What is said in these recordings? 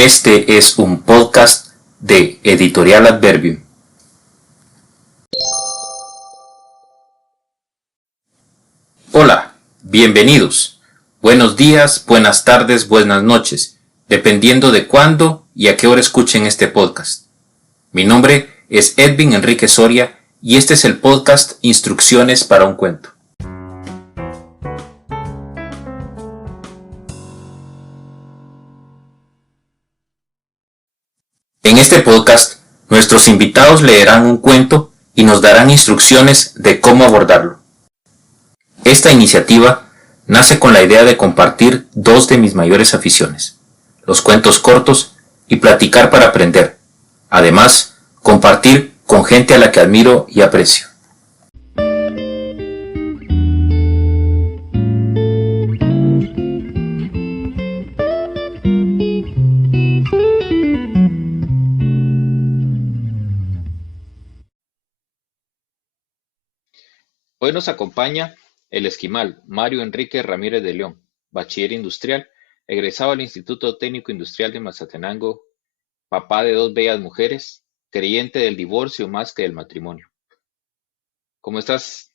Este es un podcast de Editorial Adverbium. Hola, bienvenidos. Buenos días, buenas tardes, buenas noches, dependiendo de cuándo y a qué hora escuchen este podcast. Mi nombre es Edwin Enrique Soria y este es el podcast Instrucciones para un cuento. En este podcast, nuestros invitados leerán un cuento y nos darán instrucciones de cómo abordarlo. Esta iniciativa nace con la idea de compartir dos de mis mayores aficiones, los cuentos cortos y platicar para aprender. Además, compartir con gente a la que admiro y aprecio. Hoy nos acompaña el esquimal Mario Enrique Ramírez de León, bachiller industrial, egresado del Instituto Técnico Industrial de Mazatenango, papá de dos bellas mujeres, creyente del divorcio más que del matrimonio. ¿Cómo estás?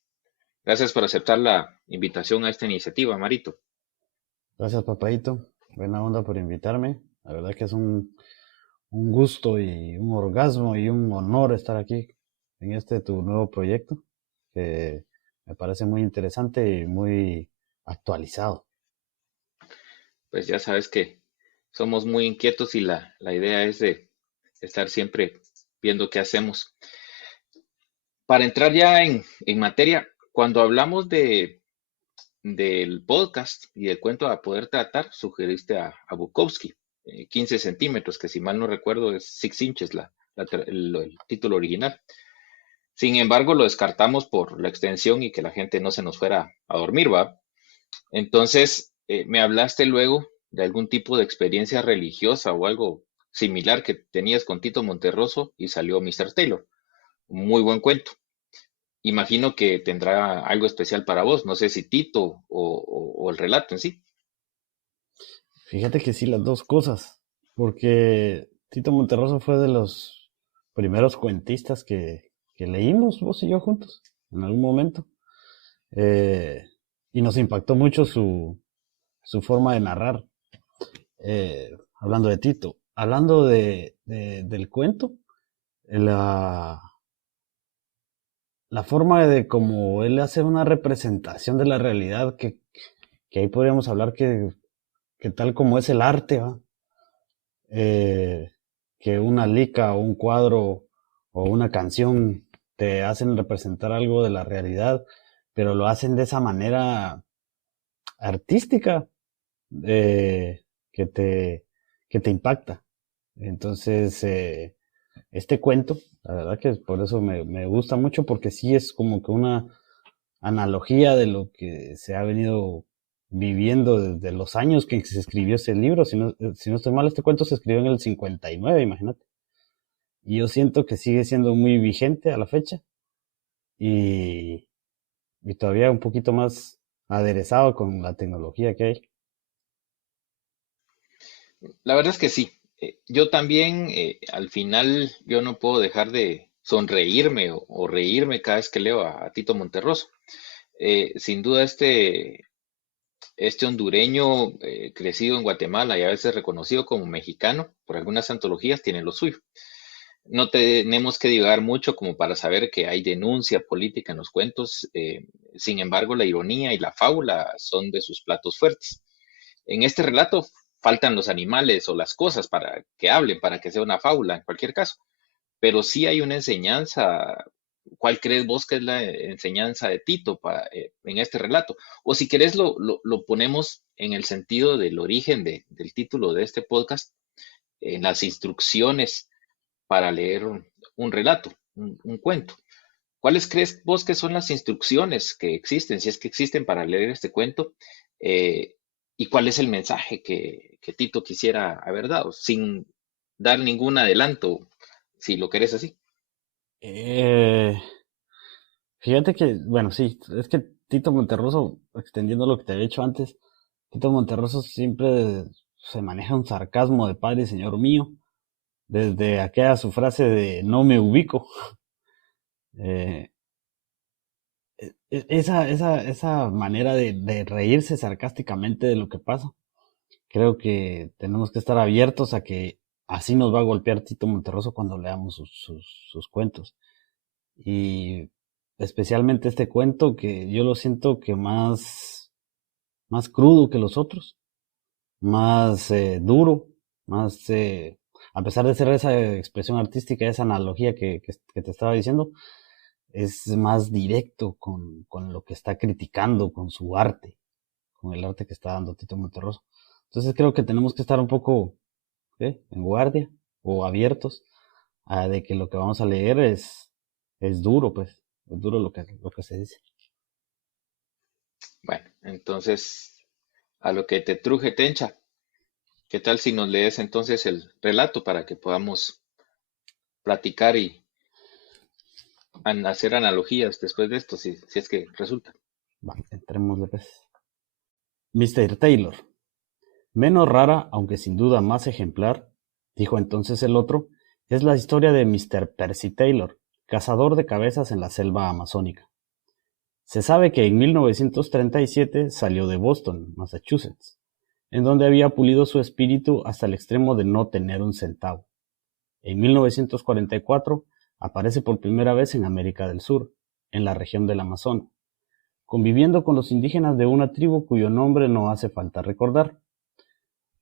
Gracias por aceptar la invitación a esta iniciativa, Marito. Gracias, papadito. Buena onda por invitarme. La verdad que es un gusto y un orgasmo y un honor estar aquí en tu nuevo proyecto, que me parece muy interesante y muy actualizado. Pues ya sabes que somos muy inquietos y la idea es de estar siempre viendo qué hacemos. Para entrar ya en materia, cuando hablamos del podcast y del cuento a poder tratar, sugeriste a Bukowski, 15 centímetros, que si mal no recuerdo es 6 inches el título original. Sin embargo, lo descartamos por la extensión y que la gente no se nos fuera a dormir, ¿va? Entonces, me hablaste luego de algún tipo de experiencia religiosa o algo similar que tenías con Tito Monterroso y salió Mr. Taylor. Un muy buen cuento. Imagino que tendrá algo especial para vos, no sé si Tito o el relato en sí. Fíjate que sí, las dos cosas, porque Tito Monterroso fue de los primeros cuentistas que leímos vos y yo juntos en algún momento. Y nos impactó mucho su forma de narrar. Hablando de Tito, hablando del cuento, la, la forma de cómo él hace una representación de la realidad, que ahí podríamos hablar que tal como es el arte, ¿va? Que una lica o un cuadro o una canción te hacen representar algo de la realidad, pero lo hacen de esa manera artística, eh, que que te impacta. Entonces, este cuento, la verdad que por eso me gusta mucho, porque sí es como que una analogía de lo que se ha venido viviendo desde los años que se escribió ese libro. Si no estoy mal, este cuento se escribió en el 59, imagínate. Y yo siento que sigue siendo muy vigente a la fecha y, y todavía un poquito más aderezado con la tecnología que hay. La verdad es que sí. Yo también, al final, yo no puedo dejar de sonreírme o reírme cada vez que leo a Tito Monterroso. Sin duda, este hondureño crecido en Guatemala y a veces reconocido como mexicano por algunas antologías tiene lo suyo. No tenemos que divagar mucho como para saber que hay denuncia política en los cuentos. Sin embargo, la ironía y la fábula son de sus platos fuertes. En este relato faltan los animales o las cosas para que hablen, para que sea una fábula en cualquier caso. Pero sí hay una enseñanza. ¿Cuál crees vos que es la enseñanza de Tito en este relato? O si querés lo ponemos en el sentido del origen del título de este podcast, en las instrucciones para leer un relato, un cuento. ¿Cuáles crees vos que son las instrucciones que existen, si es que existen para leer este cuento? Eh, ¿Y cuál es el mensaje que Tito quisiera haber dado, sin dar ningún adelanto, si lo querés así? Eh, Fíjate que, bueno, sí, es que Tito Monterroso, extendiendo lo que te había dicho antes, Tito Monterroso siempre se maneja un sarcasmo de padre y señor mío, desde aquella su frase de no me ubico. Esa manera de reírse sarcásticamente de lo que pasa, creo que tenemos que estar abiertos a que así nos va a golpear Tito Monterroso cuando leamos sus cuentos. Y especialmente este cuento que yo lo siento que más crudo que los otros, más duro, más, a pesar de ser esa expresión artística, esa analogía que te estaba diciendo, es más directo con lo que está criticando, con su arte, con el arte que está dando Tito Monterroso. Entonces creo que tenemos que estar un poco en guardia o abiertos a de que lo que vamos a leer es duro, pues, es duro lo que se dice. Bueno, entonces, a lo que te truje, Tencha, ¿qué tal si nos lees entonces el relato para que podamos platicar y hacer analogías después de esto, si es que resulta? Vale, entrémosle pues. Mr. Taylor. Menos rara, aunque sin duda más ejemplar, dijo entonces el otro, es la historia de Mr. Percy Taylor, cazador de cabezas en la selva amazónica. Se sabe que en 1937 salió de Boston, Massachusetts, en donde había pulido su espíritu hasta el extremo de no tener un centavo. En 1944 aparece por primera vez en América del Sur, en la región del Amazonas, conviviendo con los indígenas de una tribu cuyo nombre no hace falta recordar.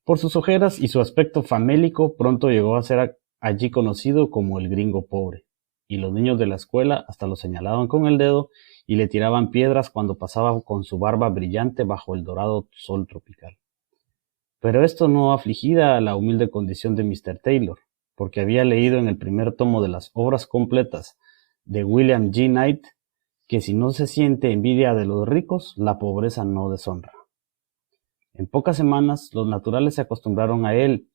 Por sus ojeras y su aspecto famélico, pronto llegó a ser allí conocido como el gringo pobre, y los niños de la escuela hasta lo señalaban con el dedo y le tiraban piedras cuando pasaba con su barba brillante bajo el dorado sol tropical. Pero esto no afligía a la humilde condición de Mr. Taylor, porque había leído en el primer tomo de las obras completas de William G. Knight que si no se siente envidia de los ricos, la pobreza no deshonra. En pocas semanas, los naturales se acostumbraron a él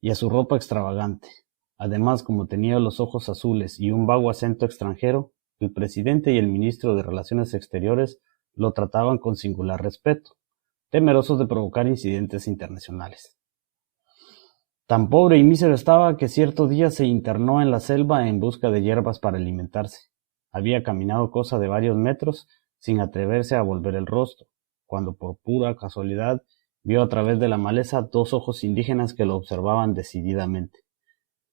y a su ropa extravagante. Además, como tenía los ojos azules y un vago acento extranjero, el presidente y el ministro de Relaciones Exteriores lo trataban con singular respeto, temerosos de provocar incidentes internacionales. Tan pobre y mísero estaba que cierto día se internó en la selva en busca de hierbas para alimentarse. Había caminado cosa de varios metros sin atreverse a volver el rostro, cuando por pura casualidad vio a través de la maleza dos ojos indígenas que lo observaban decididamente.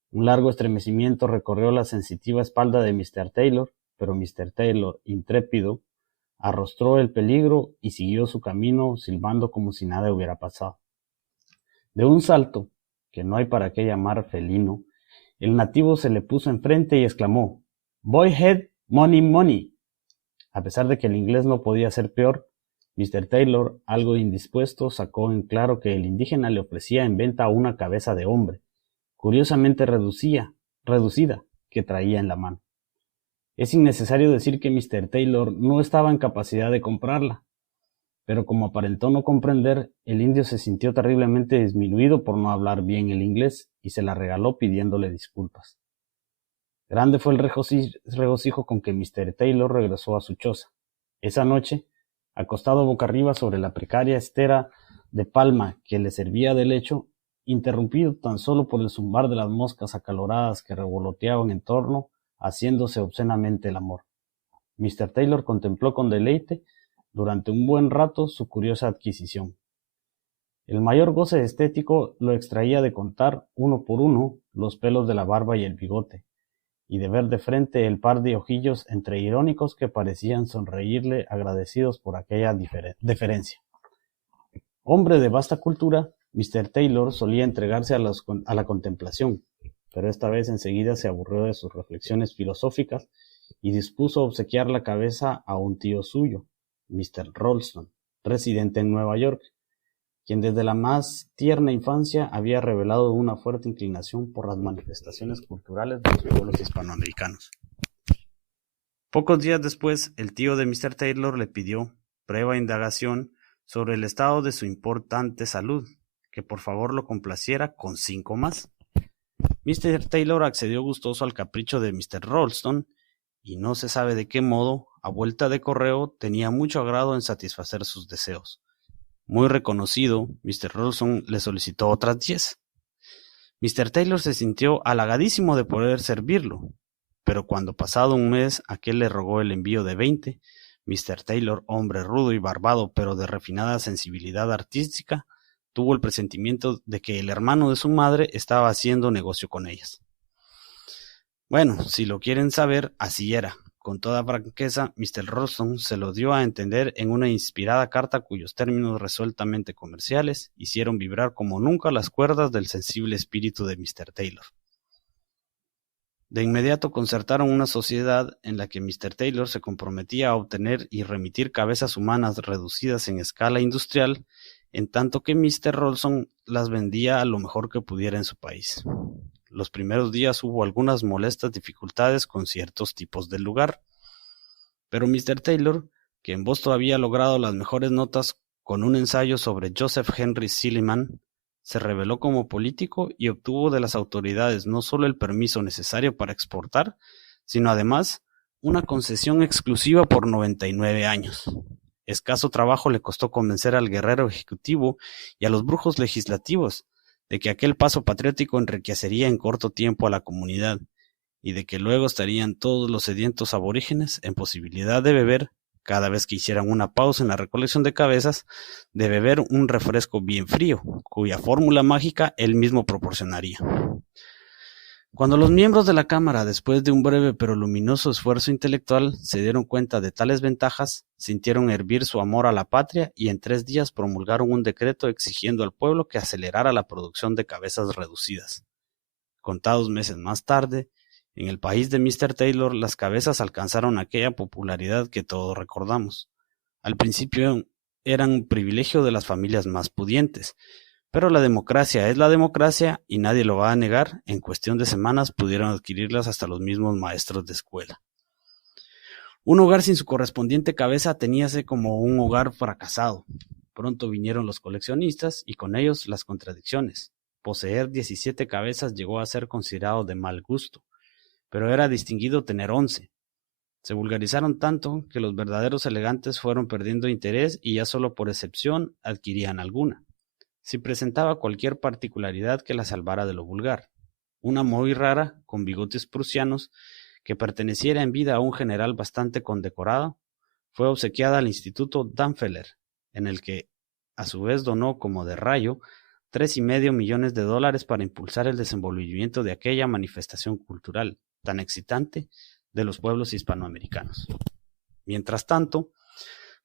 Un largo estremecimiento recorrió la sensitiva espalda de Mr. Taylor, pero Mr. Taylor, intrépido, arrostró el peligro y siguió su camino silbando como si nada hubiera pasado. De un salto, que no hay para qué llamar felino, el nativo se le puso enfrente y exclamó: «Boy head, money, money». A pesar de que el inglés no podía ser peor, Mr. Taylor, algo indispuesto, sacó en claro que el indígena le ofrecía en venta una cabeza de hombre, curiosamente reducida, que traía en la mano. Es innecesario decir que Mr. Taylor no estaba en capacidad de comprarla, pero como aparentó no comprender, el indio se sintió terriblemente disminuido por no hablar bien el inglés y se la regaló pidiéndole disculpas. Grande fue el regocijo con que Mr. Taylor regresó a su choza. Esa noche, acostado boca arriba sobre la precaria estera de palma que le servía de lecho, interrumpido tan solo por el zumbar de las moscas acaloradas que revoloteaban en torno, haciéndose obscenamente el amor. Mr. Taylor contempló con deleite durante un buen rato su curiosa adquisición. El mayor goce estético lo extraía de contar, uno por uno, los pelos de la barba y el bigote, y de ver de frente el par de ojillos entre irónicos que parecían sonreírle agradecidos por aquella deferencia. Hombre de vasta cultura, Mr. Taylor solía entregarse a la contemplación, pero esta vez enseguida se aburrió de sus reflexiones filosóficas y dispuso obsequiar la cabeza a un tío suyo, Mr. Ralston, residente en Nueva York, quien desde la más tierna infancia había revelado una fuerte inclinación por las manifestaciones culturales de los pueblos hispanoamericanos. Pocos días después, el tío de Mr. Taylor le pidió breve indagación sobre el estado de su importante salud, que por favor lo complaciera con 5 más. Mr. Taylor accedió gustoso al capricho de Mr. Ralston, y no se sabe de qué modo, a vuelta de correo, tenía mucho agrado en satisfacer sus deseos. muy reconocido, Mr. Rolson le solicitó otras 10. Mr. Taylor se sintió halagadísimo de poder servirlo, pero cuando pasado un mes aquel le rogó el envío de 20, Mr. Taylor, hombre rudo y barbado pero de refinada sensibilidad artística, tuvo el presentimiento de que el hermano de su madre estaba haciendo negocio con ellas. Bueno, si lo quieren saber, así era. Con toda franqueza, Mr. Rolson se lo dio a entender en una inspirada carta cuyos términos resueltamente comerciales hicieron vibrar como nunca las cuerdas del sensible espíritu de Mr. Taylor. De inmediato concertaron una sociedad en la que Mr. Taylor se comprometía a obtener y remitir cabezas humanas reducidas en escala industrial, en tanto que Mr. Rolson las vendía a lo mejor que pudiera en su país. Los primeros días hubo algunas molestas dificultades con ciertos tipos del lugar, pero Mr. Taylor, que en Boston había logrado las mejores notas con un ensayo sobre Joseph Henry Silliman, se reveló como político y obtuvo de las autoridades no solo el permiso necesario para exportar, sino además una concesión exclusiva por 99 años. Escaso trabajo le costó convencer al guerrero ejecutivo y a los brujos legislativos de que aquel paso patriótico enriquecería en corto tiempo a la comunidad y de que luego estarían todos los sedientos aborígenes en posibilidad de beber, cada vez que hicieran una pausa en la recolección de cabezas, de beber un refresco bien frío, cuya fórmula mágica él mismo proporcionaría. Cuando los miembros de la Cámara, después de un breve pero luminoso esfuerzo intelectual, se dieron cuenta de tales ventajas, sintieron hervir su amor a la patria y en 3 días promulgaron un decreto exigiendo al pueblo que acelerara la producción de cabezas reducidas. Contados meses más tarde, en el país de Mr. Taylor, las cabezas alcanzaron aquella popularidad que todos recordamos. Al principio eran un privilegio de las familias más pudientes, pero la democracia es la democracia y nadie lo va a negar. En cuestión de semanas pudieron adquirirlas hasta los mismos maestros de escuela. Un hogar sin su correspondiente cabeza teníase como un hogar fracasado. Pronto vinieron los coleccionistas y con ellos las contradicciones. Poseer 17 cabezas llegó a ser considerado de mal gusto, pero era distinguido tener 11. Se vulgarizaron tanto que los verdaderos elegantes fueron perdiendo interés y ya solo por excepción adquirían alguna. Si presentaba cualquier particularidad que la salvara de lo vulgar. Una muy rara, con bigotes prusianos, que perteneciera en vida a un general bastante condecorado, fue obsequiada al Instituto Danfeller, en el que a su vez donó como de rayo $3,5 millones para impulsar el desenvolvimiento de aquella manifestación cultural tan excitante de los pueblos hispanoamericanos. Mientras tanto,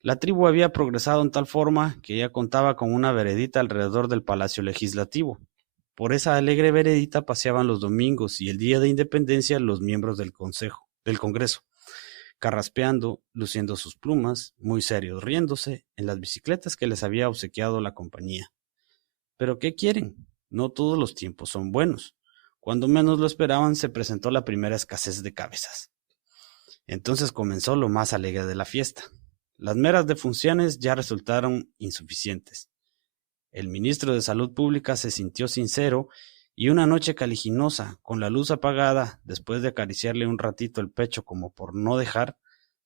la tribu había progresado en tal forma que ya contaba con una veredita alrededor del Palacio Legislativo. Por esa alegre veredita paseaban los domingos y el día de independencia los miembros del Congreso, carraspeando, luciendo sus plumas, muy serios, riéndose en las bicicletas que les había obsequiado la compañía. ¿Pero qué quieren? No todos los tiempos son buenos. Cuando menos lo esperaban, se presentó la primera escasez de cabezas. Entonces comenzó lo más alegre de la fiesta. Las meras defunciones ya resultaron insuficientes. El ministro de Salud Pública se sintió sincero y una noche caliginosa, con la luz apagada, después de acariciarle un ratito el pecho como por no dejar,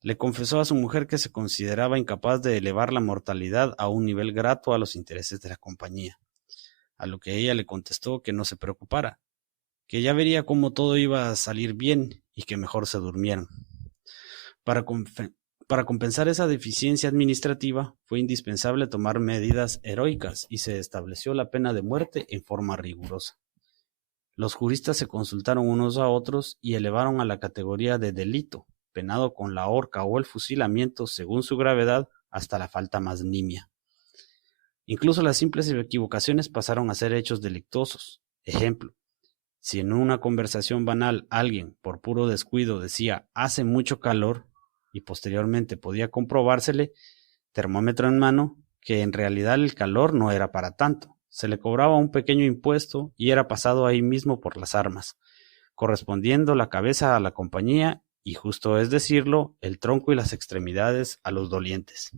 le confesó a su mujer que se consideraba incapaz de elevar la mortalidad a un nivel grato a los intereses de la compañía, a lo que ella le contestó que no se preocupara, que ya vería cómo todo iba a salir bien y que mejor se durmieran. Para compensar esa deficiencia administrativa, fue indispensable tomar medidas heroicas y se estableció la pena de muerte en forma rigurosa. Los juristas se consultaron unos a otros y elevaron a la categoría de delito, penado con la horca o el fusilamiento según su gravedad, hasta la falta más nimia. Incluso las simples equivocaciones pasaron a ser hechos delictuosos. Ejemplo, si en una conversación banal alguien, por puro descuido, decía «hace mucho calor», y posteriormente podía comprobársele, termómetro en mano, que en realidad el calor no era para tanto. Se le cobraba un pequeño impuesto y era pasado ahí mismo por las armas, correspondiendo la cabeza a la compañía y, justo es decirlo, el tronco y las extremidades a los dolientes.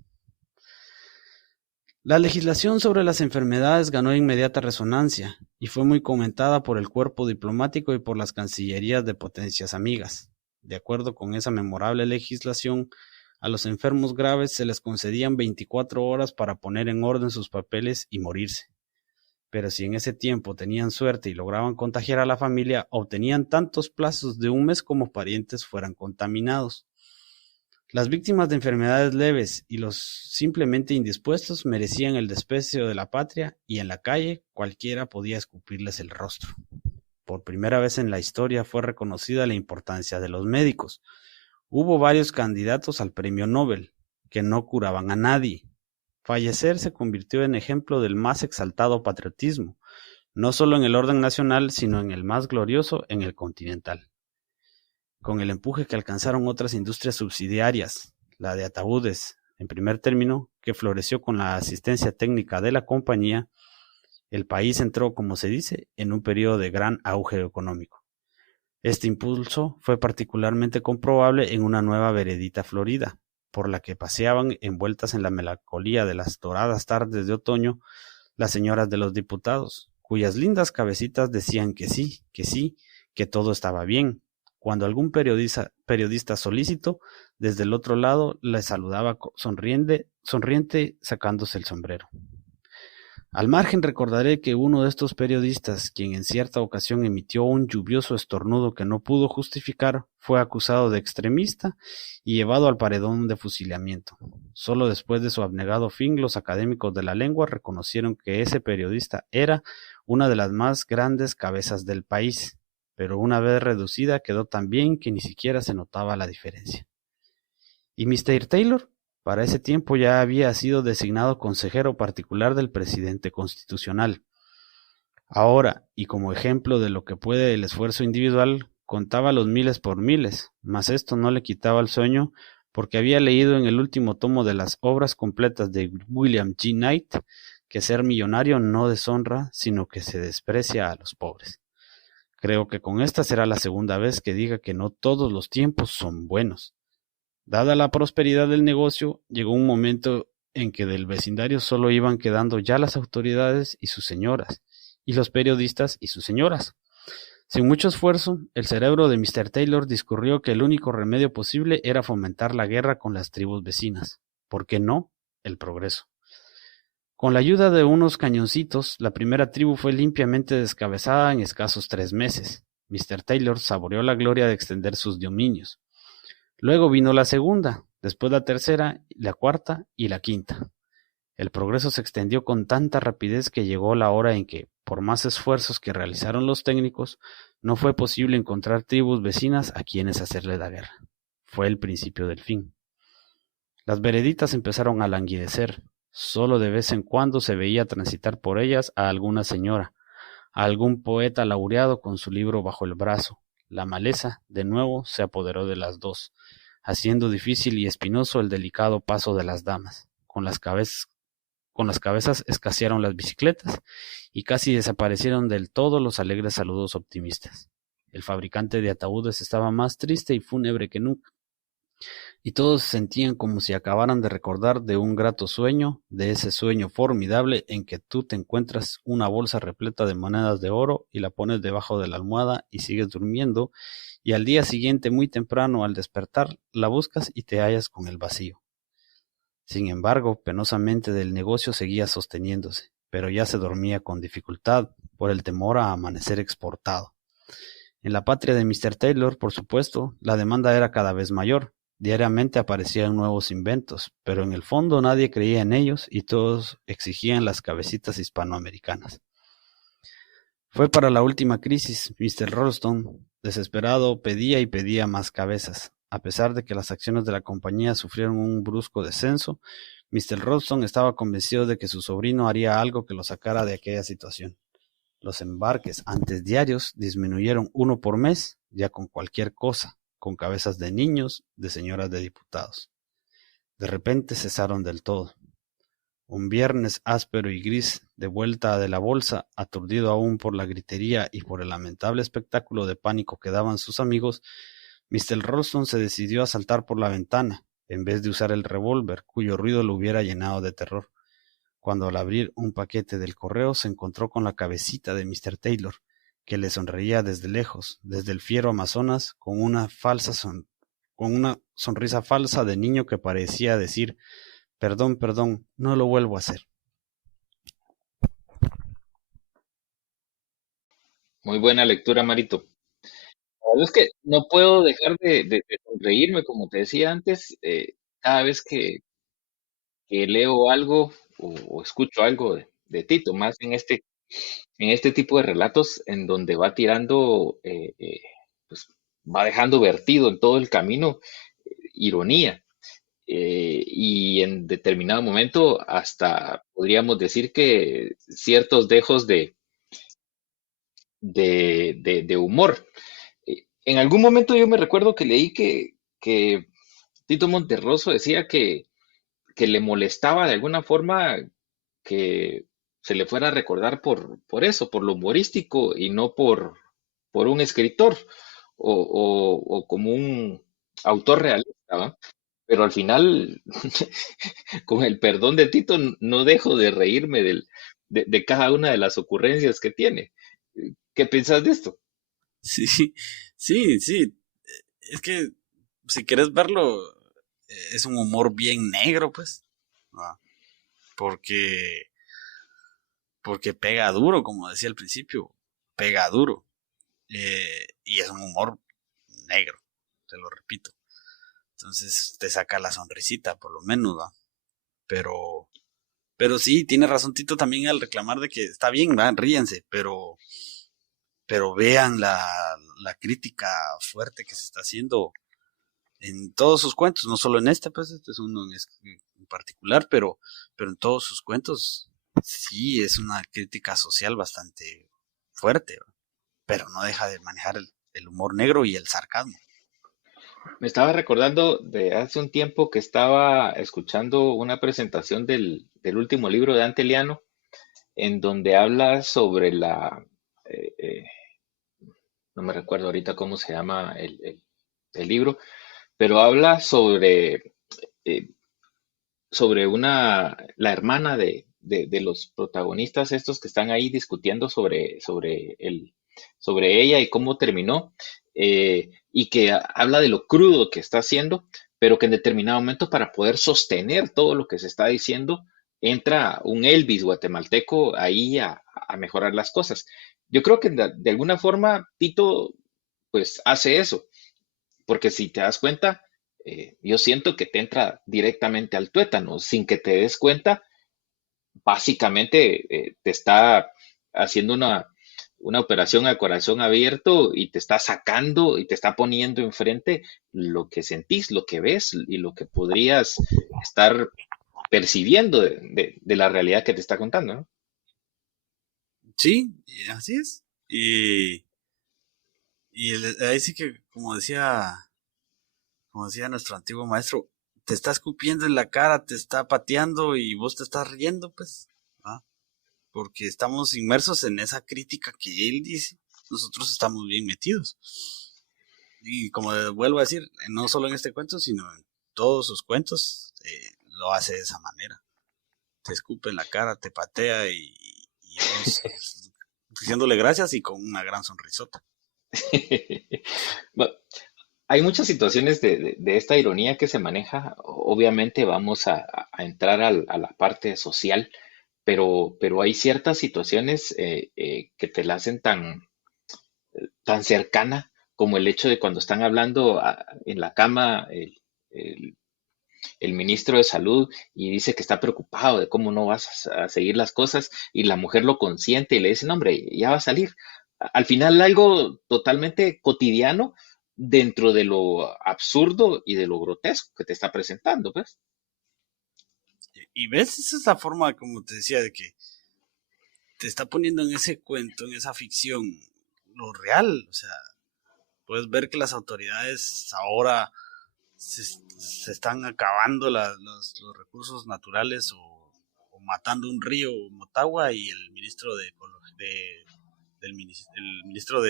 La legislación sobre las enfermedades ganó inmediata resonancia y fue muy comentada por el cuerpo diplomático y por las cancillerías de potencias amigas. De acuerdo con esa memorable legislación, A los enfermos graves se les concedían 24 horas para poner en orden sus papeles y morirse. Pero si en ese tiempo tenían suerte y lograban contagiar a la familia, obtenían tantos plazos de un mes como parientes fueran contaminados. Las víctimas de enfermedades leves y los simplemente indispuestos merecían el desprecio de la patria, y en la calle cualquiera podía escupirles el rostro. Por primera vez en la historia fue reconocida la importancia de los médicos. Hubo varios candidatos al premio Nobel que no curaban a nadie. Fallecer se convirtió en ejemplo del más exaltado patriotismo, no solo en el orden nacional, sino en el más glorioso, en el continental. Con el empuje que alcanzaron otras industrias subsidiarias, la de ataúdes, en primer término, que floreció con la asistencia técnica de la compañía, el país entró, como se dice, en un periodo de gran auge económico. Este impulso fue particularmente comprobable en una nueva veredita florida, por la que paseaban envueltas en la melancolía de las doradas tardes de otoño las señoras de los diputados, cuyas lindas cabecitas decían que sí, que todo estaba bien, cuando algún periodista solícito desde el otro lado les saludaba sonriente sacándose el sombrero. Al margen recordaré que uno de estos periodistas, quien en cierta ocasión emitió un lluvioso estornudo que no pudo justificar, fue acusado de extremista y llevado al paredón de fusilamiento. Solo después de su abnegado fin, los académicos de la lengua reconocieron que ese periodista era una de las más grandes cabezas del país, pero una vez reducida quedó tan bien que ni siquiera se notaba la diferencia. ¿Y Mr. Taylor? Para ese tiempo ya había sido designado consejero particular del presidente constitucional. Ahora, y como ejemplo de lo que puede el esfuerzo individual, contaba los miles por miles, mas esto no le quitaba el sueño, porque había leído en el último tomo de las obras completas de William G. Knight que ser millonario no deshonra, sino que se desprecia a los pobres. Creo que con esta será la segunda vez que diga que no todos los tiempos son buenos. Dada la prosperidad del negocio, llegó un momento en que del vecindario solo iban quedando ya las autoridades y sus señoras, y los periodistas y sus señoras. Sin mucho esfuerzo, el cerebro de Mr. Taylor discurrió que el único remedio posible era fomentar la guerra con las tribus vecinas. ¿Por qué no? El progreso. Con la ayuda de unos cañoncitos, la primera tribu fue limpiamente descabezada en escasos 3 meses. Mr. Taylor saboreó la gloria de extender sus dominios. Luego vino la segunda, después la tercera, la cuarta y la quinta. El progreso se extendió con tanta rapidez que llegó la hora en que, por más esfuerzos que realizaron los técnicos, no fue posible encontrar tribus vecinas a quienes hacerle la guerra. Fue el principio del fin. Las vereditas empezaron a languidecer. Solo de vez en cuando se veía transitar por ellas a alguna señora, a algún poeta laureado con su libro bajo el brazo. La maleza, de nuevo, se apoderó de las dos, haciendo difícil y espinoso el delicado paso de las damas. Con las cabezas escasearon las bicicletas y casi desaparecieron del todo los alegres saludos optimistas. El fabricante de ataúdes estaba más triste y fúnebre que nunca, y todos se sentían como si acabaran de recordar de un grato sueño, de ese sueño formidable en que tú te encuentras una bolsa repleta de monedas de oro y la pones debajo de la almohada y sigues durmiendo, y al día siguiente muy temprano al despertar la buscas y te hallas con el vacío. Sin embargo, penosamente del negocio seguía sosteniéndose, pero ya se dormía con dificultad por el temor a amanecer exportado. En la patria de Mr. Taylor, por supuesto, la demanda era cada vez mayor. Diariamente aparecían nuevos inventos, pero en el fondo nadie creía en ellos y todos exigían las cabecitas hispanoamericanas. Fue para la última crisis. Mr. Ralston, desesperado, pedía y pedía más cabezas. A pesar de que las acciones de la compañía sufrieron un brusco descenso, Mr. Ralston estaba convencido de que su sobrino haría algo que lo sacara de aquella situación. Los embarques antes diarios disminuyeron 1 por mes, ya con cualquier cosa, con cabezas de niños, de señoras de diputados. De repente cesaron del todo. Un viernes áspero y gris, de vuelta de la bolsa, aturdido aún por la gritería y por el lamentable espectáculo de pánico que daban sus amigos, Mr. Ralston se decidió a saltar por la ventana, en vez de usar el revólver, cuyo ruido lo hubiera llenado de terror. Cuando al abrir un paquete del correo se encontró con la cabecita de Mr. Taylor, que le sonreía desde lejos, desde el fiero Amazonas, con una falsa con una sonrisa falsa de niño que parecía decir, perdón, perdón, no lo vuelvo a hacer. Muy buena lectura, Marito. La verdad es que no puedo dejar de sonreírme, como te decía antes, cada vez que leo algo o escucho algo de Tito, más en este tipo de relatos en donde va tirando, pues va dejando vertido en todo el camino ironía. Y en determinado momento hasta podríamos decir que ciertos dejos de humor. En algún momento yo me recuerdo que leí que Tito Monterroso decía que le molestaba de alguna forma que se le fuera a recordar por eso, por lo humorístico y no por un escritor o como un autor realista, ¿va? Pero al final, con el perdón de Tito, no dejo de reírme de cada una de las ocurrencias que tiene. ¿Qué piensas de esto? Sí, sí, sí. Es que si quieres verlo, es un humor bien negro, pues. ¿Va? Porque, porque pega duro, como decía al principio, pega duro. Y es un humor negro, te lo repito. Entonces te saca la sonrisita, por lo menos, ¿va? Pero, pero sí, tiene razón Tito también al reclamar de que está bien, ¿va? Ríense, pero vean la crítica fuerte que se está haciendo en todos sus cuentos, no solo en este, pues este es uno en particular, pero en todos sus cuentos sí es una crítica social bastante fuerte, ¿va? Pero no deja de manejar el humor negro y el sarcasmo. Me estaba recordando de hace un tiempo que estaba escuchando una presentación del último libro de Dante Liano, en donde habla sobre eh, eh, no me recuerdo ahorita cómo se llama el libro, pero habla eh, sobre la hermana de los protagonistas estos que están ahí discutiendo sobre ella y cómo terminó, y que habla de lo crudo que está haciendo, pero que en determinado momento para poder sostener todo lo que se está diciendo, entra un Elvis guatemalteco ahí a mejorar las cosas. Yo creo que de alguna forma Tito pues hace eso, porque si te das cuenta, yo siento que te entra directamente al tuétano, sin que te des cuenta, básicamente te está haciendo una operación a corazón abierto y te está sacando y te está poniendo enfrente lo que sentís, lo que ves y lo que podrías estar percibiendo de la realidad que te está contando, ¿no? Sí, así es. Ahí sí que, como decía nuestro antiguo maestro, te está escupiendo en la cara, te está pateando y vos te estás riendo, pues, ¿va? Porque estamos inmersos en esa crítica que él dice, nosotros estamos bien metidos. Y como vuelvo a decir, no solo en este cuento, sino en todos sus cuentos, lo hace de esa manera. Te escupe en la cara, te patea y vos diciéndole gracias y con una gran sonrisota. Bueno, hay muchas situaciones de esta ironía que se maneja. Obviamente vamos a entrar a la parte social, pero hay ciertas situaciones que te la hacen tan cercana como el hecho de cuando están hablando en la cama el- el ministro de Salud y dice que está preocupado de cómo no vas a seguir las cosas y la mujer lo consiente y le dice, no, hombre, ya va a salir. Al final algo totalmente cotidiano dentro de lo absurdo y de lo grotesco que te está presentando, pues. Y ves, esa es la forma, como te decía, de que te está poniendo en ese cuento, en esa ficción, lo real. O sea, puedes ver que las autoridades ahora se están acabando los recursos naturales o matando un río Motagua y el ministro el ministro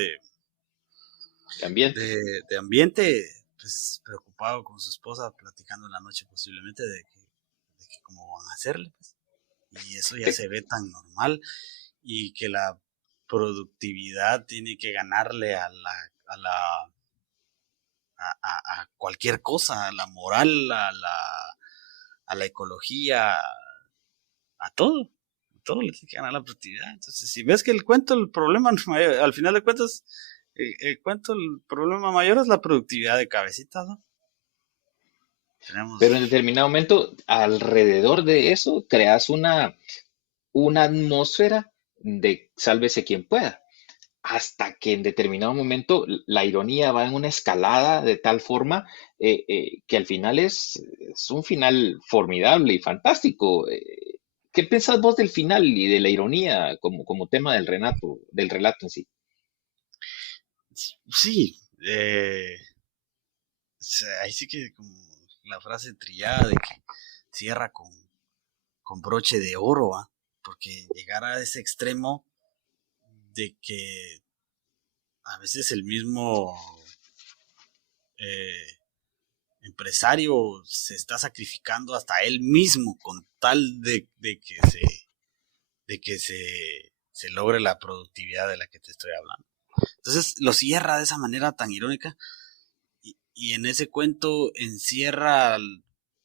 Ambiente. de ambiente pues preocupado con su esposa platicando en la noche posiblemente de que cómo van a hacerle, pues. Y eso ya Que, se ve tan normal y que la productividad tiene que ganarle a cualquier cosa, a la moral, a la ecología, a todo le tiene que ganar la productividad. Entonces, si ves que el problema mayor, al final de cuentas, el problema mayor es la productividad de cabecitas, ¿no? Pero en determinado momento, alrededor de eso, creas una atmósfera de sálvese quien pueda, hasta que en determinado momento la ironía va en una escalada de tal forma que al final es un final formidable y fantástico. ¿Qué pensás vos del final y de la ironía como tema del relato en sí? Sí, o sea, ahí sí que como la frase trillada de que cierra con broche de oro, ¿va? Porque llegar a ese extremo de que a veces el mismo empresario se está sacrificando hasta él mismo con tal de que se logre la productividad de la que te estoy hablando. Entonces lo cierra de esa manera tan irónica y en ese cuento encierra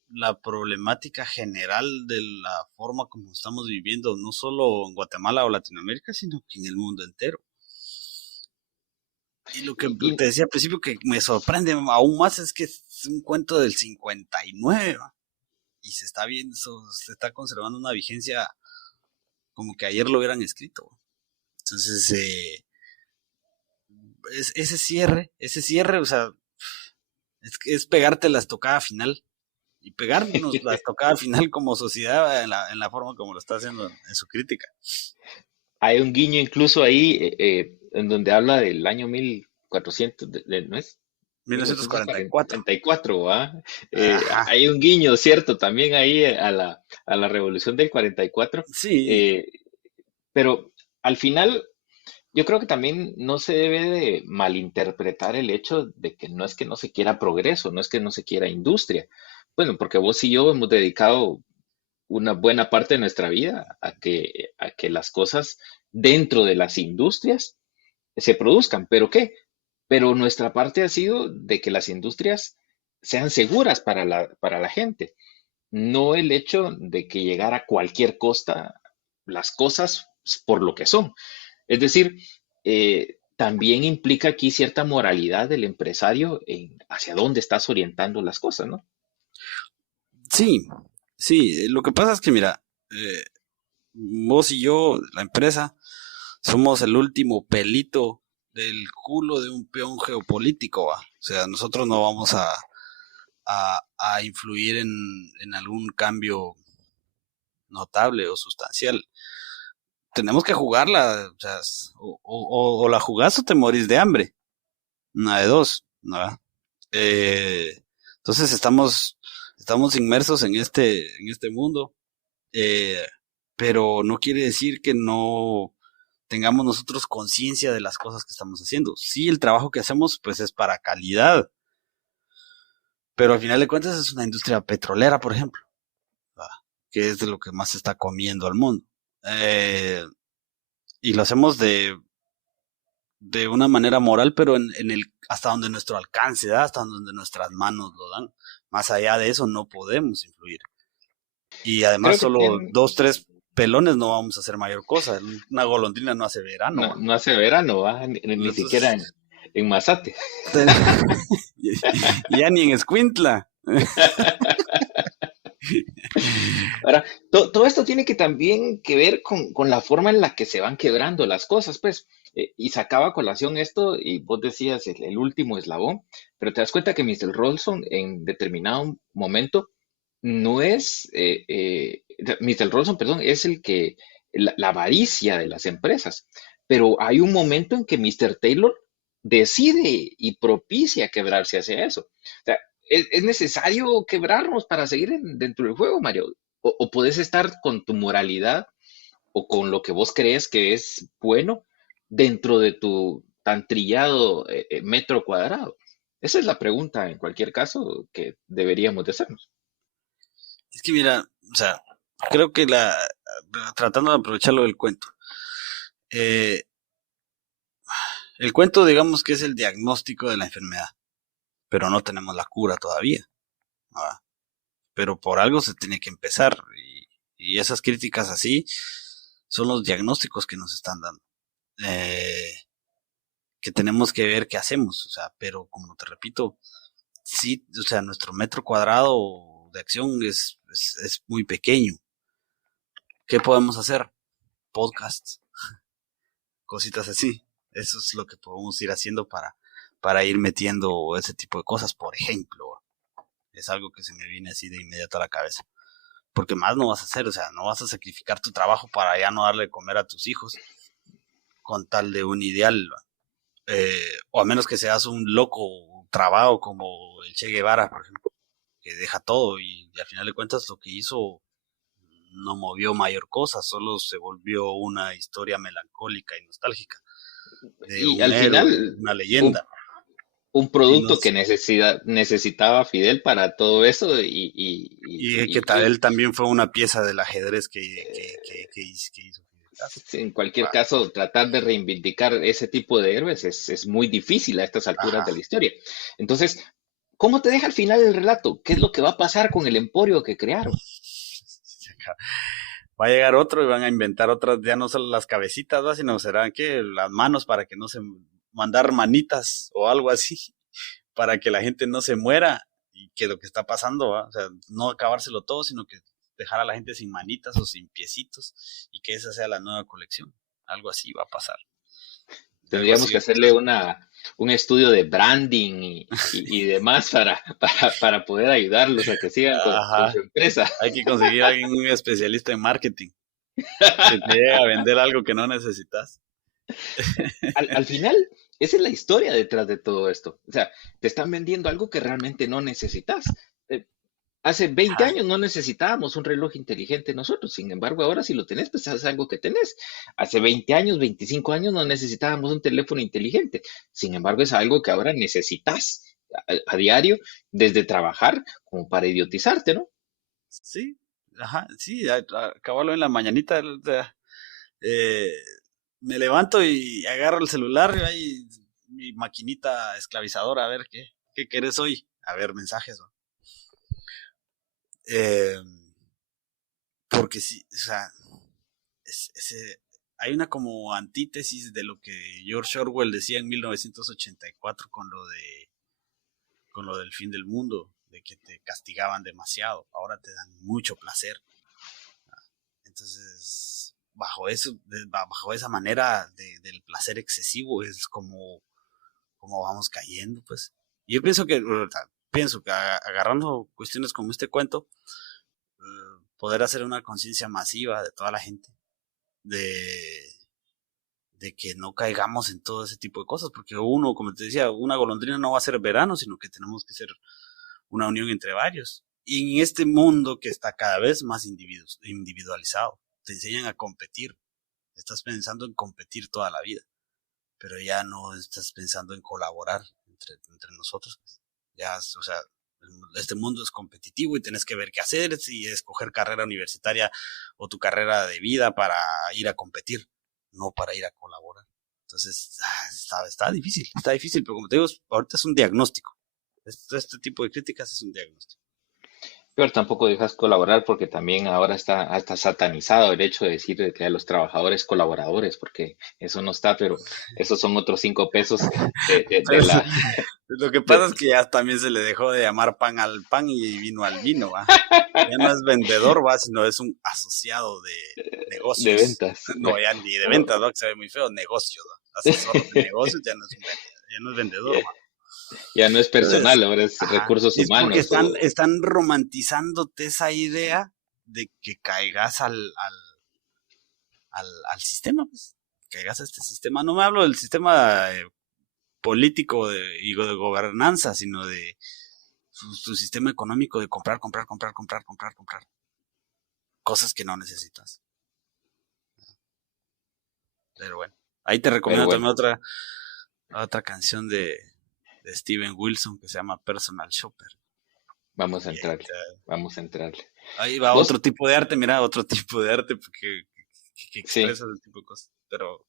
la problemática general de la forma como estamos viviendo, no solo en Guatemala o Latinoamérica, sino que en el mundo entero. Y lo que te decía al principio que me sorprende aún más es que es un cuento del 59 y se está viendo, se está conservando una vigencia como que ayer lo hubieran escrito. Entonces, ese cierre, o sea, es pegarte la estocada final y pegarnos la estocada final como sociedad en la forma como lo está haciendo en su crítica. Hay un guiño incluso ahí en donde habla del año 1400, ¿no es? 1944. ¿Va? Hay un guiño, ¿cierto? También ahí a la revolución del 44. Sí. Pero al final, yo creo que también no se debe de malinterpretar el hecho de que no es que no se quiera progreso, no es que no se quiera industria. Bueno, porque vos y yo hemos dedicado una buena parte de nuestra vida a que las cosas dentro de las industrias se produzcan. ¿Pero qué? Pero nuestra parte ha sido de que las industrias sean seguras para la gente, no el hecho de que llegar a cualquier costa las cosas por lo que son. Es decir, también implica aquí cierta moralidad del empresario en hacia dónde estás orientando las cosas, ¿no? Sí, sí, lo que pasa es que mira, vos y yo, la empresa, somos el último pelito del culo de un peón geopolítico, ¿va? O sea, nosotros no vamos a influir en algún cambio notable o sustancial. Tenemos que jugarla, o sea, o la jugás o te morís de hambre. Una de dos, ¿no? Entonces estamos inmersos en este mundo, pero no quiere decir que no tengamos nosotros conciencia de las cosas que estamos haciendo. Sí, el trabajo que hacemos pues es para calidad, pero al final de cuentas es una industria petrolera, por ejemplo, ¿verdad? Que es de lo que más se está comiendo al mundo. Y lo hacemos de una manera moral, pero en el hasta donde nuestro alcance da, hasta donde nuestras manos lo dan. Más allá de eso no podemos influir. Y además solo 2, 3 pelones no vamos a hacer mayor cosa. Una golondrina no hace verano. No hace verano, ¿va? Ni siquiera en Mazate. Ya ni en Escuintla. Ahora, todo esto tiene que también que ver con la forma en la que se van quebrando las cosas, pues, y sacaba a colación esto, y vos decías el último eslabón, pero te das cuenta que Mr. Rolson en determinado momento no es, Mr. Rolson, perdón, es la avaricia de las empresas, pero hay un momento en que Mr. Taylor decide y propicia quebrarse hacia eso. O sea, es necesario quebrarnos para seguir dentro del juego, Mario. O puedes estar con tu moralidad o con lo que vos crees que es bueno dentro de tu tan trillado metro cuadrado. Esa es la pregunta, en cualquier caso, que deberíamos de hacernos. Es que mira, o sea, creo que tratando de aprovecharlo del cuento, el cuento digamos que es el diagnóstico de la enfermedad, pero no tenemos la cura todavía. ¿Va? Pero por algo se tiene que empezar, y esas críticas así son los diagnósticos que nos están dando, que tenemos que ver qué hacemos, o sea, pero como te repito, sí, o sea, nuestro metro cuadrado de acción es muy pequeño. ¿Qué podemos hacer? Podcasts, cositas así. Eso es lo que podemos ir haciendo para ir metiendo ese tipo de cosas, por ejemplo. Es algo que se me viene así de inmediato a la cabeza. Porque más no vas a hacer, o sea, no vas a sacrificar tu trabajo para ya no darle de comer a tus hijos con tal de un ideal. O a menos que seas un loco trabado como el Che Guevara, por ejemplo, que deja todo y al final de cuentas lo que hizo no movió mayor cosa, solo se volvió una historia melancólica y nostálgica de Y un al héroe, final, una leyenda. un Y producto no que sé, necesitaba Fidel para todo eso y que y él también fue una pieza del ajedrez que hizo Fidel Castro. en cualquier Va. caso, tratar de reivindicar ese tipo de héroes es muy difícil a estas alturas de Ajá. la historia. Entonces, ¿cómo te deja al final el relato? ¿Qué es lo que va a pasar con el emporio que crearon? Va a llegar otro y van a inventar otras, ya no solo las cabecitas, ¿va? Sino serán que las manos para que no se mandar manitas o algo así, para que la gente no se muera y que lo que está pasando, ¿va? O sea, no acabárselo todo, sino que dejar a la gente sin manitas o sin piecitos y que esa sea la nueva colección. Algo así va a pasar. Algo Tendríamos así que va a hacerle pasar. un estudio de branding y demás para poder ayudarlos a que sigan con su Ajá. empresa. Hay que conseguir a alguien muy especialista en marketing que te llegue a vender algo que no necesitas. Al final, esa es la historia detrás de todo esto. O sea, te están vendiendo algo que realmente no necesitas. Eh, Hace 20 Ajá. años no necesitábamos un reloj inteligente nosotros, sin embargo, ahora si lo tenés, pues es algo que tenés. Hace 20 años, 25 años no necesitábamos un teléfono inteligente, sin embargo, es algo que ahora necesitas a diario, desde trabajar como para idiotizarte, ¿no? Sí, ajá, sí, acabarlo en la mañanita, eh, me levanto y agarro el celular y ahí mi maquinita esclavizadora, a ver qué querés hoy, a ver mensajes, ¿no? Eh, porque sí, o sea, hay una como antítesis de lo que George Orwell decía en 1984 con lo del fin del mundo, de que te castigaban demasiado, ahora te dan mucho placer. Entonces, bajo esa manera del placer excesivo es como vamos cayendo, pues. Y yo pienso que agarrando cuestiones como este cuento, poder hacer una conciencia masiva de toda la gente, de, de que no caigamos en todo ese tipo de cosas, porque uno, como te decía, una golondrina no va a ser verano, sino que tenemos que ser una unión entre varios. Y en este mundo que está cada vez más individualizado, te enseñan a competir. Estás pensando en competir toda la vida, pero ya no estás pensando en colaborar entre nosotros. Ya, o sea, este mundo es competitivo y tienes que ver qué hacer y escoger carrera universitaria o tu carrera de vida para ir a competir, no para ir a colaborar. Entonces, está difícil, pero como te digo, ahorita es un diagnóstico. Este tipo de críticas es un diagnóstico. Pero tampoco dejas colaborar porque también ahora está hasta satanizado el hecho de decir que a los trabajadores colaboradores, porque eso no está, pero esos son otros 5 pesos de Pero la... lo que pasa de, es que ya también se le dejó de llamar pan al pan y vino al vino, ¿va? Ya no es vendedor, ¿va? Sino es un asociado de de negocios. ventas. No, ya ni de ventas, ¿va? Que se ve muy feo, negocios, ¿va? Asesor de negocios ya no es un vendedor, ya no es vendedor, ¿va? Ya no es Entonces, personal, ahora es ajá, recursos es porque humanos. están romantizándote esa idea de que caigas al sistema, pues. Caigas a este sistema. No me hablo del sistema político y de gobernanza, sino de su sistema económico de comprar, comprar, comprar, comprar, comprar, comprar. Cosas que no necesitas. Pero bueno, ahí te Pero recomiendo bueno, también otra canción de Steven Wilson que se llama Personal Shopper. vamos a Y entrarle, vamos a entrarle. ahí va Vos, otro tipo de arte, mira, otro tipo de arte que sí, expresa ese tipo de cosas. Pero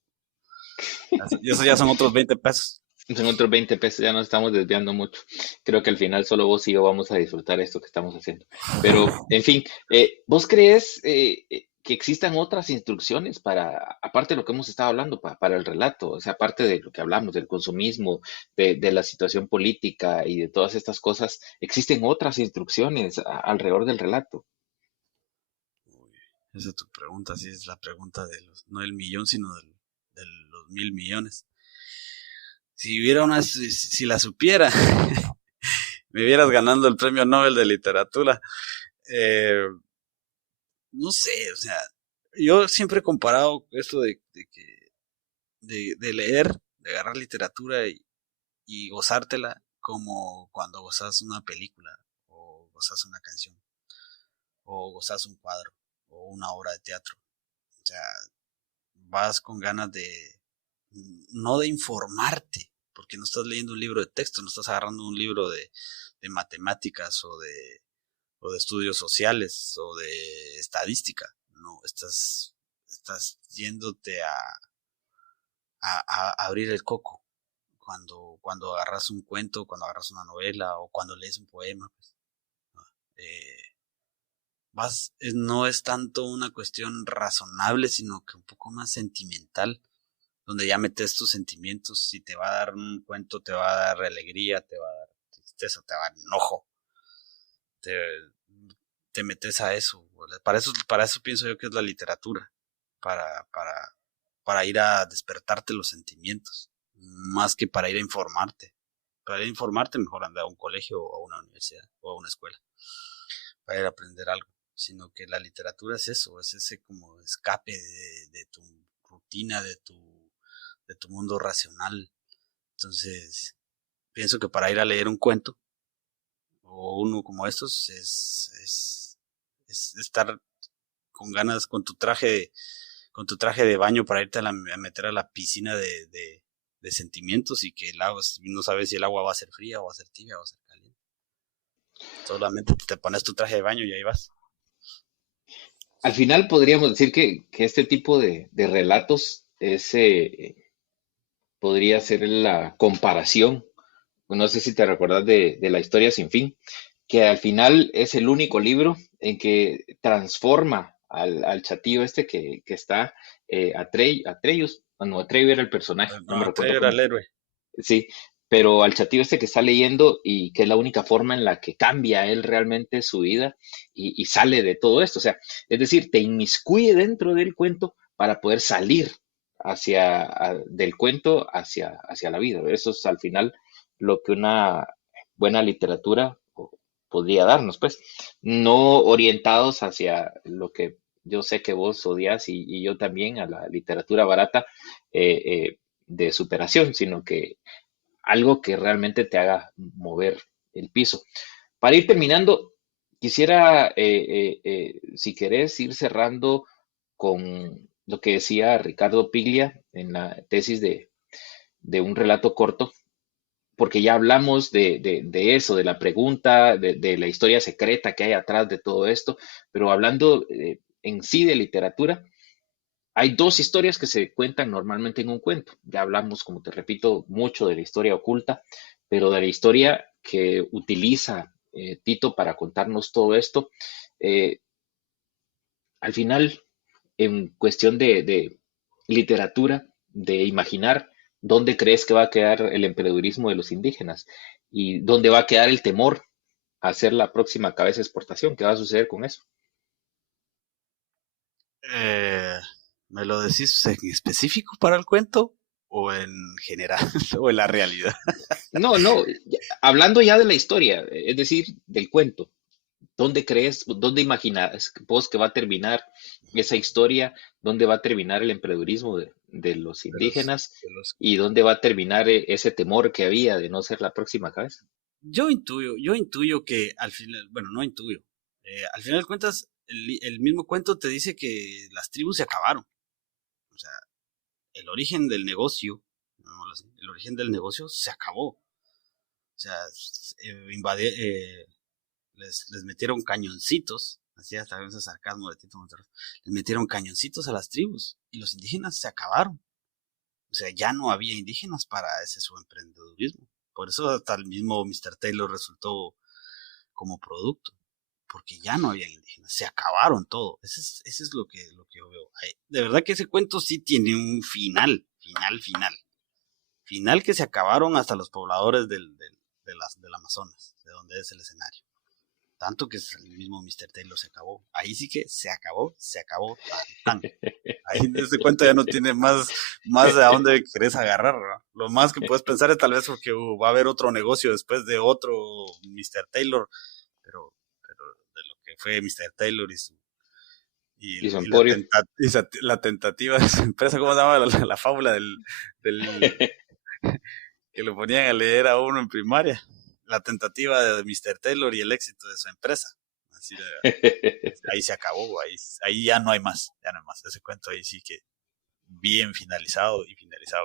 eso ya son otros 20 pesos. Son otros 20 pesos, ya nos estamos desviando mucho. Creo que al final solo vos y yo vamos a disfrutar esto que estamos haciendo. Pero, en fin, ¿vos crees que existan otras instrucciones para, aparte de lo que hemos estado hablando, para el relato? O sea, aparte de lo que hablamos, del consumismo, de la situación política y de todas estas cosas, ¿existen otras instrucciones alrededor del relato? Uy, esa es tu pregunta, sí es la pregunta de los, no del millón, sino de los 1.000 millones. Si hubiera si la supiera, me vieras ganando el premio Nobel de literatura. Eh, no sé, o sea, yo siempre he comparado esto de leer, de agarrar literatura y gozártela como cuando gozas una película, o gozas una canción, o gozas un cuadro, o una obra de teatro. O sea, vas con ganas no de informarte, porque no estás leyendo un libro de texto, no estás agarrando un libro de matemáticas o de estudios sociales o de estadística. No, estás yéndote a abrir el coco cuando agarras un cuento, cuando agarras una novela o cuando lees un poema. Pues, ¿no? No es tanto una cuestión razonable, sino que un poco más sentimental, donde ya metes tus sentimientos. Si te va a dar un cuento, te va a dar alegría, te va a dar tristeza, te va a dar enojo, te, te metes a eso. Para eso pienso yo que es la literatura, para, para, para ir a despertarte los sentimientos, más que para ir a informarte. Para ir a informarte, mejor anda a un colegio o a una universidad o a una escuela, para ir a aprender algo. Sino que la literatura es eso, es ese como escape de tu rutina, de tu mundo racional. Entonces, pienso que para ir a leer un cuento o uno como estos es estar con ganas con tu traje de baño para irte a meter a la piscina de sentimientos, y que el agua, no sabes si el agua va a ser fría o va a ser tibia o va a ser caliente. Solamente te pones tu traje de baño y ahí vas. Al final podríamos decir que este tipo de relatos podría ser la comparación. No sé si te recuerdas de La historia sin fin, que al final es el único libro en que transforma al chatillo este que está Atreus, no, Atreyu era el personaje, no No, me recuerdo Atreyu era el cómo, héroe. sí, pero al chatillo este que está leyendo y que es la única forma en la que cambia él realmente su vida y sale de todo esto. O sea, es decir, te inmiscuye dentro del cuento para poder salir del cuento hacia la vida. Eso es al final lo que una buena literatura podría darnos, pues, no orientados hacia lo que yo sé que vos odias y yo también, a la literatura barata eh, de superación, sino que algo que realmente te haga mover el piso. Para ir terminando, quisiera, si querés, ir cerrando con lo que decía Ricardo Piglia en la tesis de un relato corto, porque ya hablamos de eso, de la pregunta, de la historia secreta que hay atrás de todo esto, pero hablando en sí de literatura, hay dos historias que se cuentan normalmente en un cuento. Ya hablamos, como te repito, mucho de la historia oculta, pero de la historia que utiliza Tito para contarnos todo esto, eh, al final, en cuestión de literatura, de imaginar, ¿dónde crees que va a quedar el emprendedurismo de los indígenas? ¿Y dónde va a quedar el temor a ser la próxima cabeza de exportación? ¿Qué va a suceder con eso? Eh, ¿Me lo decís en específico para el cuento o en general o en la realidad? No, no, hablando ya de la historia, es decir, del cuento, ¿dónde crees, dónde imaginas vos que va a terminar esa historia? ¿Dónde va a terminar el emprendedurismo de los indígenas? De los ¿Y dónde va a terminar ese temor que había de no ser la próxima cabeza? yo intuyo que al final, bueno, no intuyo. Al final de cuentas, el mismo cuento te dice que las tribus se acabaron. O sea, el origen del negocio, llamémoslo así, el origen del negocio se acabó. O sea, les metieron cañoncitos, así hasta ese sarcasmo de Tito Monterrey, les metieron cañoncitos a las tribus y los indígenas se acabaron. sea, ya no había indígenas para ese su emprendedurismo. Por eso hasta el mismo Mr. Taylor resultó como producto, porque ya no había indígenas, se acabaron todo. Ese es lo que yo veo. De verdad que ese cuento sí tiene un final. Final que se acabaron hasta los pobladores del Amazonas, de donde es el escenario. Tanto que el mismo Mr. Taylor se acabó. Ahí sí que se acabó, tan. Ahí en ese cuento ya no tiene más a dónde querés agarrar, ¿no? Lo más que puedes pensar es tal vez porque va a haber otro negocio después de otro Mr. Taylor, pero de lo que fue Mr. Taylor y su Y su emporio. la tentativa de su empresa, ¿cómo se llama la fábula del que lo ponían a leer a uno en primaria? La tentativa de Mr. Taylor y el éxito de su empresa. Así ahí se acabó, ahí ya no hay más, ese cuento ahí sí que bien finalizado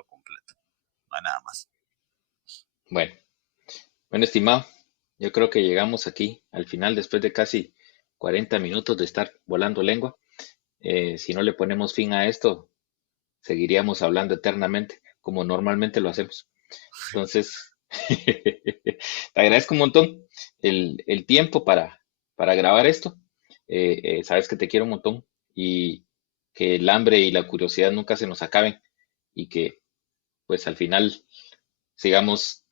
completo, no hay nada más. Bueno, estimado, yo creo que llegamos aquí al final después de casi 40 minutos de estar volando lengua. Si no le ponemos fin a esto, seguiríamos hablando eternamente, como normalmente lo hacemos. Entonces, te agradezco un montón el tiempo para grabar esto. Sabes que te quiero un montón y que el hambre y la curiosidad nunca se nos acaben y que pues al final sigamos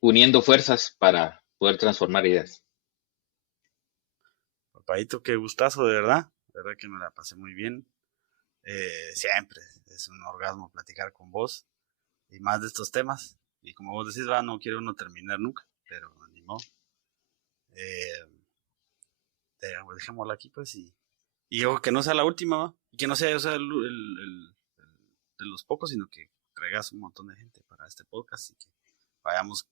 uniendo fuerzas para poder transformar ideas. Papadito, qué gustazo, de verdad que me la pasé muy bien. Siempre es un orgasmo platicar con vos y más de estos temas. Y como vos decís, no quiere uno terminar nunca, pero ni modo. Dejémoslo aquí, pues, y yo que no sea la última, ¿va? Y que no sea, de los pocos, sino que traigas un montón de gente para este podcast y que vayamos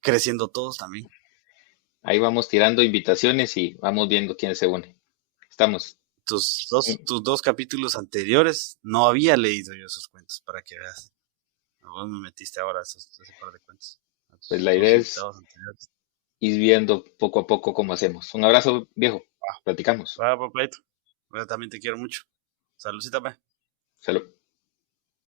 creciendo todos también. Ahí vamos tirando invitaciones y vamos viendo quién se une. Estamos. Tus dos capítulos anteriores no había leído yo esos cuentos, para que veas. Vos me metiste ahora ese par de cuentos. Pues la idea es ir viendo poco a poco cómo hacemos. Un abrazo, viejo. Platicamos. Papayito. Yo también te quiero mucho. Saludcita, pe. Salud.